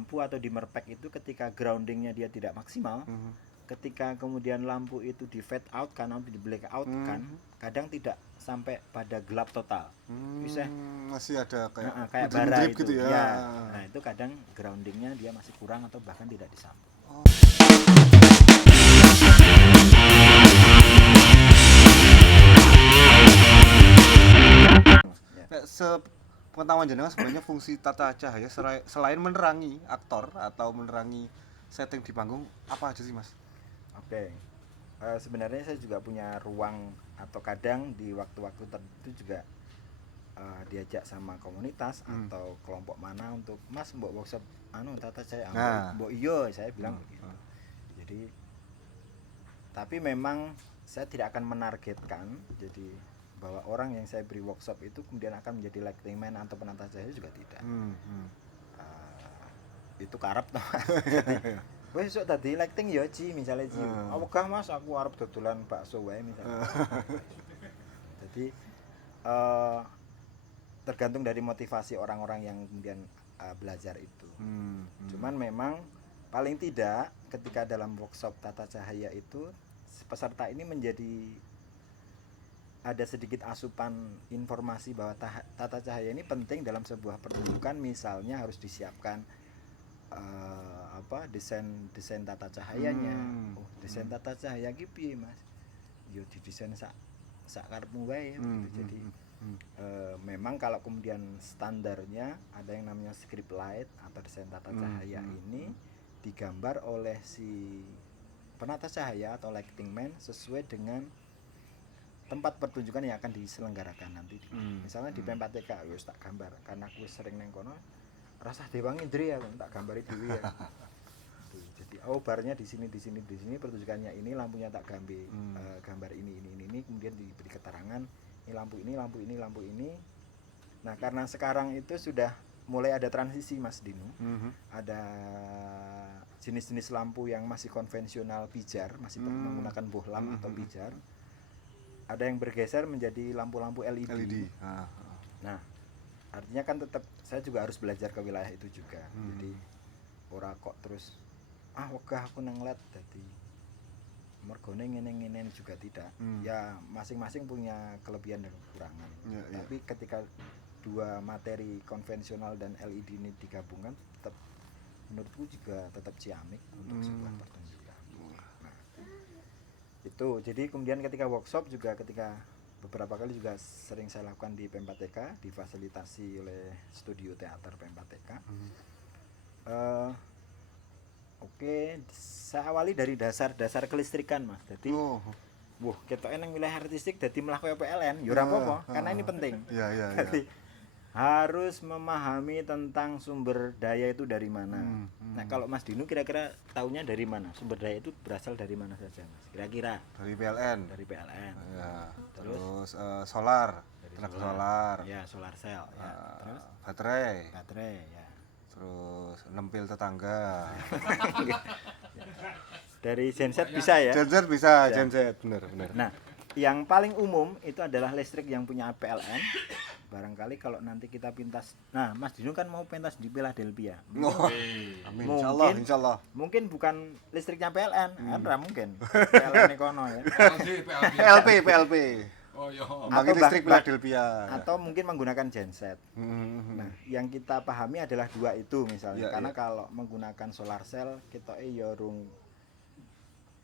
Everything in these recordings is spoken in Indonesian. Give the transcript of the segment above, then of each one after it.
lampu atau di merpek itu ketika groundingnya dia tidak maksimal, ketika kemudian lampu itu di fade out kan atau di black out kan, kadang tidak sampai pada gelap total. Bisa masih ada kayak bara itu gitu ya. Ya. Nah, itu kadang groundingnya dia masih kurang atau bahkan tidak disambung. Sepengetahuan jenengan sebenarnya fungsi tata cahaya selain menerangi aktor atau menerangi setting di panggung apa aja sih Mas? Oke. Sebenarnya saya juga punya ruang atau kadang di waktu-waktu tertentu juga diajak sama komunitas atau kelompok mana untuk Mas mbok workshop tata cahaya. Mbok iyo saya bilang begitu. Jadi tapi memang saya tidak akan menargetkan jadi bahwa orang yang saya beri workshop itu kemudian akan menjadi lighting man atau penata cahaya juga tidak. Itu karep toh. Wes sok tadi lighting ya Ci misalnya Ci. Wegah Mas aku arep dodolan bakso wae misalnya. Jadi tergantung dari motivasi orang-orang yang kemudian belajar itu. Cuman memang paling tidak ketika dalam workshop tata cahaya itu peserta ini menjadi ada sedikit asupan informasi bahwa tata cahaya ini penting dalam sebuah pertunjukan. Misalnya harus disiapkan desain tata cahayanya. Desain tata cahaya ki piye Mas? Yo didesain sak karepmu wae gitu. Jadi memang kalau kemudian standarnya ada yang namanya script light atau desain tata cahaya ini digambar oleh si penata cahaya atau lighting man sesuai dengan tempat pertunjukan yang akan diselenggarakan nanti. Misalnya di PMPTK wis tak gambar karena aku sering neng kono rasa Dewang Indri ya tak gambari dhewe ya. Jadi barnya di sini pertunjukannya ini lampunya tak gambar ini kemudian diberi keterangan ini lampu ini. Nah, karena sekarang itu sudah mulai ada transisi Mas Dinu. Ada jenis-jenis lampu yang masih konvensional pijar, masih menggunakan bohlam atau pijar. Ada yang bergeser menjadi lampu-lampu LED. Nah, artinya kan tetap saya juga harus belajar ke wilayah itu juga. Jadi ora kok terus wegah aku nang LED dadi mergone ngene-ngene juga tidak. Ya masing-masing punya kelebihan dan kekurangan. Tapi ketika dua materi konvensional dan LED ini digabungkan tetap menurutku juga tetap ciamik untuk sebuah pertunjukan. Nah, itu jadi kemudian ketika workshop juga ketika beberapa kali juga sering saya lakukan di PMPTK difasilitasi oleh studio teater PMPTK. Oke, saya awali dari dasar kelistrikan Mas. Jadi ketoke nang wilayah artistik dadi mlaku PLN ya ora apa-apa karena ini penting. Jadi harus memahami tentang sumber daya itu dari mana. Nah, kalau Mas Dinu kira-kira tahunya dari mana? Sumber daya itu berasal dari mana saja Mas? Kira-kira? Dari PLN. Ya. Terus solar. Tenaga solar. Ya, solar cell ya. Terus baterai ya. Terus nempil tetangga. Dari genset bisa ya? Genset bisa, genset benar. Nah, yang paling umum itu adalah listrik yang punya PLN. Barangkali kalau nanti kita pintas. Nah, Mas Dinu kan mau pentas di Philadelphia. Amin. Insyaallah. Mungkin bukan listriknya PLN, kan mungkin. PLN kono ya. PLP. Atau listrik Philadelphia. Atau mungkin menggunakan genset. Nah, yang kita pahami adalah dua itu misalnya. Karena kalau menggunakan solar cell kita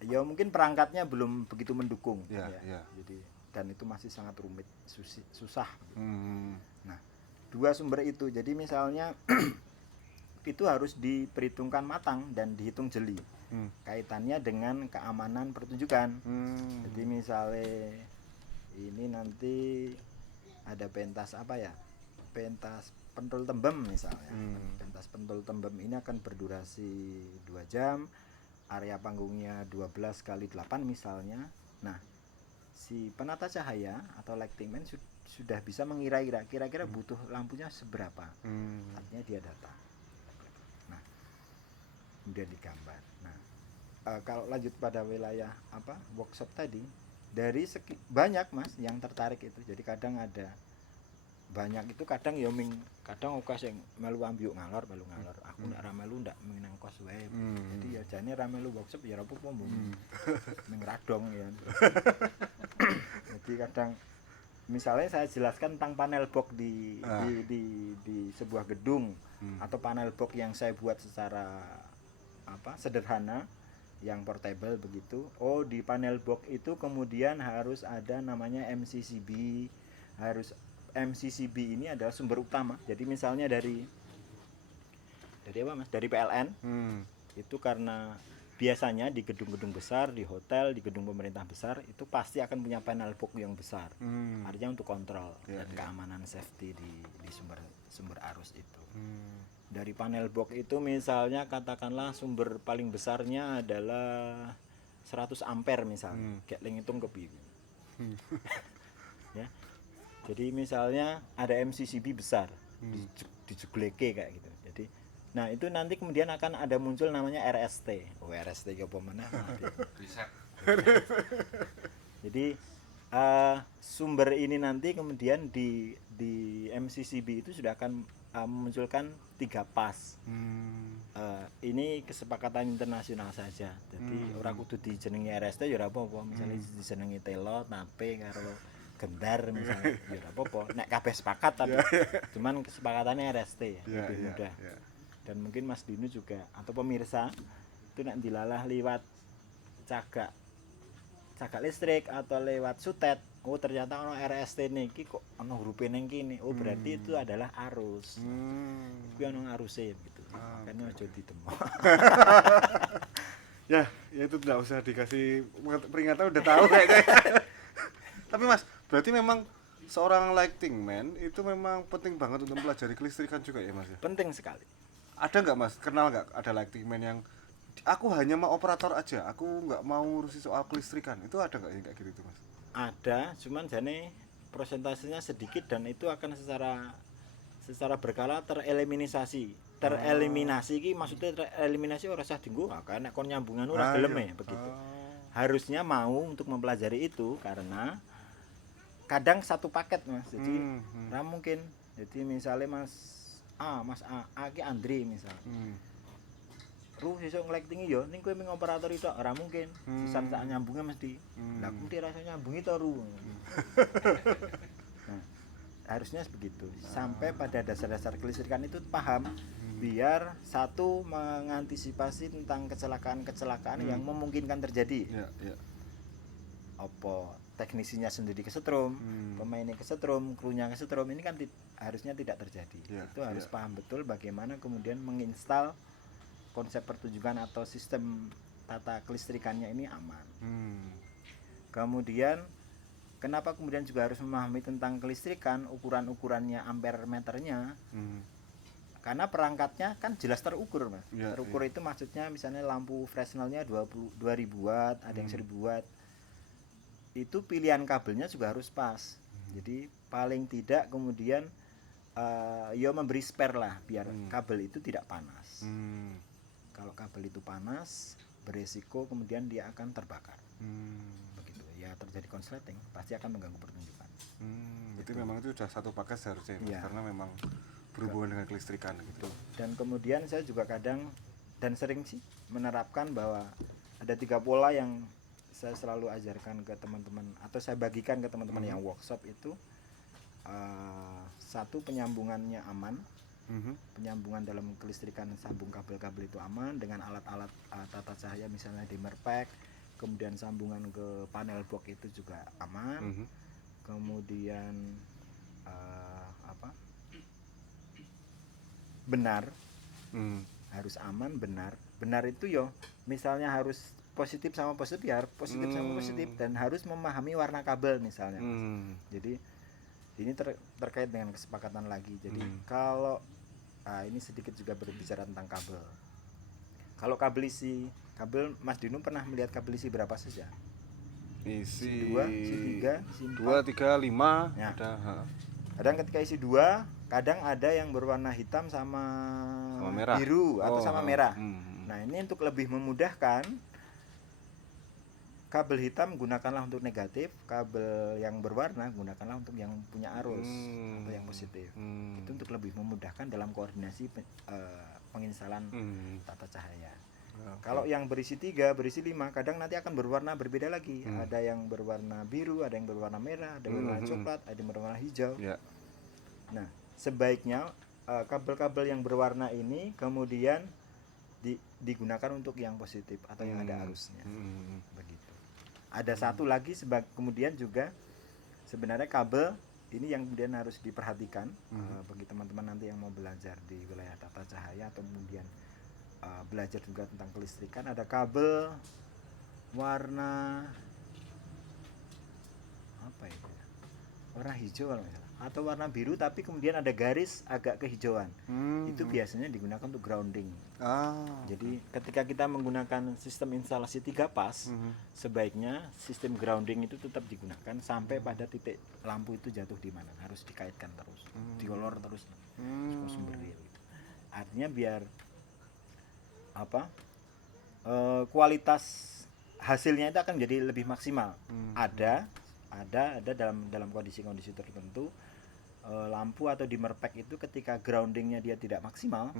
ya mungkin perangkatnya belum begitu mendukung ya. Jadi dan itu masih sangat rumit, susah. Nah, dua sumber itu. Jadi misalnya itu harus diperhitungkan matang dan dihitung jeli. Kaitannya dengan keamanan pertunjukan. Jadi misalnya ini nanti ada pentas pentas pentul tembem misalnya. Pentas pentul tembem ini akan berdurasi 2 jam. Area panggungnya 12x8 misalnya. Nah, si penata cahaya atau lighting man sudah bisa mengira-kira kira-kira butuh lampunya seberapa. Artinya dia data. Nah, kemudian digambar. Nah, kalau lanjut pada wilayah workshop tadi, dari banyak Mas yang tertarik itu. Jadi kadang ada banyak itu kadang ya kadang sing melu ambyuk ngalor. Aku nek ora melu ndak kos wae. Jadi ya jane ra melu workshop ya ora apa-apa mbok. Ning radong ya. Jadi kadang misalnya saya jelaskan tentang panel box di sebuah gedung atau panel box yang saya buat secara sederhana yang portable begitu. Oh, di panel box itu kemudian harus ada namanya MCCB. Harus MCCB ini adalah sumber utama. Jadi misalnya dari apa Mas? Dari PLN. Itu karena biasanya di gedung-gedung besar, di hotel, di gedung pemerintah besar itu pasti akan punya panel box yang besar. Artinya untuk kontrol dan keamanan safety di sumber arus itu. Dari panel box itu misalnya katakanlah sumber paling besarnya adalah 100 ampere misalnya. Kayak ngitung kepiye. Ya. Jadi misalnya ada MCCB besar dijegleke kayak gitu. Jadi nah itu nanti kemudian akan ada muncul namanya RST. Oh, RST apa mana? Riset. Jadi sumber ini nanti kemudian di MCCB itu sudah akan memunculkan 3 pas. Ini kesepakatan internasional saja. Jadi ora kudu dijenengi RST ya ora apa-apa. Misalnya dijenengi telo, tape karo gendar misalnya ya ora apa-apa. Nek kabeh sepakat tapi cuman kesepakatannya RST ya, lebih mudah. Dan mungkin Mas Dino juga atau pemirsa itu nek dilalah liwat cagak listrik atau lewat sutet, oh ternyata ono RST niki kok ono hurufe ning kene. Oh berarti itu adalah arus. Kuwi ono aruse gitu. Makanya aja ditemok. Ya itu tidak usah dikasih peringatan udah tahu kayaknya. Tapi Mas, berarti memang seorang lighting man itu memang penting banget untuk mempelajari kelistrikan juga ya Mas ya? Penting sekali. Ada nggak Mas, kenal nggak ada lighting man yang aku hanya mau operator aja, aku nggak mau ngurusi soal kelistrikan, itu ada nggak yang kayak gitu Mas? Ada, cuman jane prosentasenya sedikit dan itu akan secara berkala tereliminasi ki maksudnya tereliminasi ora usah dienggo karena kon nyambungan ora gelem ya begitu. Harusnya mau untuk mempelajari itu karena kadang satu paket Mas. Jadi ora mungkin. Jadi misalnya Mas A ki Andri misal. Ruh sesuk ngelektingi yo ning kowe mung operator itu ora mungkin. Sisan sak nyambungnya mesti. Lah mesti rasa nyambungi to Ru. Nah, harusnya begitu. Sampai pada dasar-dasar kelistrikan itu paham biar satu mengantisipasi tentang kecelakaan-kecelakaan yang memungkinkan terjadi. Apa teknisinya sendiri kesetrum, pemainnya kesetrum, krunya kesetrum, ini kan harusnya tidak terjadi. Itu harus paham betul bagaimana kemudian menginstal konsep pertunjukan atau sistem tata kelistrikannya ini aman. Kemudian kenapa kemudian juga harus memahami tentang kelistrikan, ukuran-ukurannya ampere meternya. Karena perangkatnya kan jelas terukur Mas. Terukur itu maksudnya misalnya lampu Fresnelnya 2000 watt, ada yang 1000 watt. Itu pilihan kabelnya juga harus pas. Jadi paling tidak kemudian memberi spare lah biar kabel itu tidak panas. Kalau kabel itu panas beresiko kemudian dia akan terbakar. Begitu ya, terjadi konsleting pasti akan mengganggu pertunjukan. Itu memang itu sudah satu paket seharusnya karena memang berhubungan dengan kelistrikan gitu. Dan kemudian saya juga kadang dan sering sih menerapkan bahwa ada 3 pola yang saya selalu ajarkan ke teman-teman atau saya bagikan ke teman-teman yang workshop itu. Satu, penyambungannya aman. Penyambungan dalam kelistrikan sambung kabel-kabel itu aman dengan alat-alat tata cahaya misalnya dimmer pack, kemudian sambungan ke panel box itu juga aman. Kemudian benar, harus aman, benar itu yo misalnya harus positif sama positif ya positif sama positif dan harus memahami warna kabel misalnya. Jadi ini terkait dengan kesepakatan lagi. Jadi kalau ini sedikit juga berbicara tentang kabel. Kalau kabel Mas Dino pernah melihat kabel isi berapa saja? Isi 2, isi 3, isi 4. 2, 3, 5 ya. Ada. Kadang ketika isi 2, kadang ada yang berwarna hitam sama merah. Biru atau sama merah. Nah, ini untuk lebih memudahkan, kabel hitam gunakanlah untuk negatif, kabel yang berwarna gunakanlah untuk yang punya arus atau yang positif. Itu untuk lebih memudahkan dalam koordinasi penginstalan tata cahaya. Oke. Kalau yang berisi 3, berisi 5, kadang nanti akan berwarna berbeda lagi. Ada yang berwarna biru, ada yang berwarna merah, ada yang berwarna coklat, ada yang berwarna hijau. Ya. Nah, sebaiknya kabel-kabel yang berwarna ini kemudian digunakan untuk yang positif atau yang ada arusnya. Begitu. Ada satu lagi kemudian juga sebenarnya kabel ini yang kemudian harus diperhatikan bagi teman-teman nanti yang mau belajar di wilayah tata cahaya atau kemudian belajar juga tentang kelistrikan. Ada kabel warna apa itu ya? Warna hijau kalau nggak salah. Atau warna biru tapi kemudian ada garis agak kehijauan. Itu biasanya digunakan untuk grounding. Jadi ketika kita menggunakan sistem instalasi 3 pas, sebaiknya sistem grounding itu tetap digunakan sampai pada titik lampu itu jatuh di mana. Harus dikaitkan terus, diolor terus sumber real. Gitu. Artinya biar kualitas hasilnya itu akan jadi lebih maksimal. Ada dalam kondisi-kondisi tertentu lampu atau dimmer pack itu ketika groundingnya dia tidak maksimal,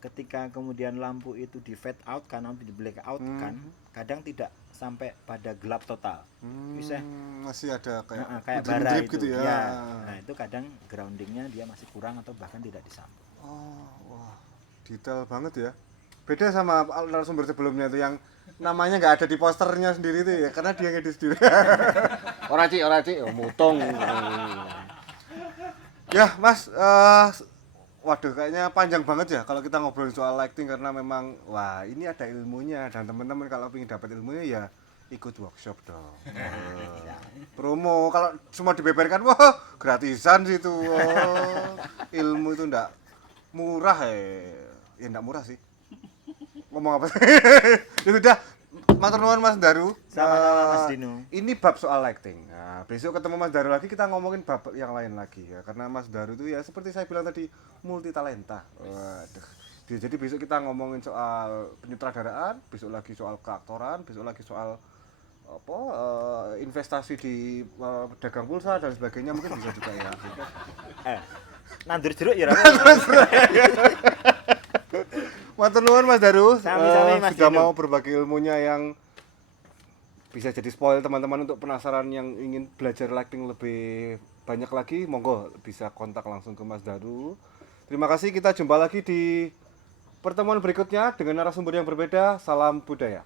ketika kemudian lampu itu di fade out kan atau di black out kan, kadang tidak sampai pada gelap total. Bisa masih ada kayak bara itu gitu ya. Nah itu kadang groundingnya dia masih kurang atau bahkan tidak disambung. Wah, detail banget ya. Beda sama narasumber sebelumnya tuh yang namanya nggak ada di posternya sendiri tuh ya, karena dia ngedit sendiri. Ora cik, mutong. Ya, Mas, waduh kayaknya panjang banget ya kalau kita ngobrolin soal lighting karena memang wah ini ada ilmunya dan teman-teman kalau ingin dapat ilmunya ya ikut workshop dong. Promo kalau semua dibeberkan wah gratisan sih itu. Ilmu itu enggak murah ya enggak murah sih. Ngomong apa sih? Ya sudah, matur nuwun Mas Daru. Sama-sama Mas Dino. Ini bab soal lighting. Nah, besok ketemu Mas Daru lagi kita ngomongin bab yang lain lagi ya. Karena Mas Daru itu ya seperti saya bilang tadi multi talenta. Waduh. Jadi besok kita ngomongin soal penyutradaraan, besok lagi soal keaktoran, besok lagi soal investasi di dagang pulsa dan sebagainya mungkin bisa juga ya. Nandur jeruk ya. Matur nuwun Mas Daru. Sami-sami, Mas sudah Dino. mau berbagi ilmunya yang bisa jadi spoil teman-teman untuk penasaran yang ingin belajar lighting lebih banyak lagi, monggo bisa kontak langsung ke Mas Daru. Terima kasih, kita jumpa lagi di pertemuan berikutnya dengan narasumber yang berbeda. Salam budaya.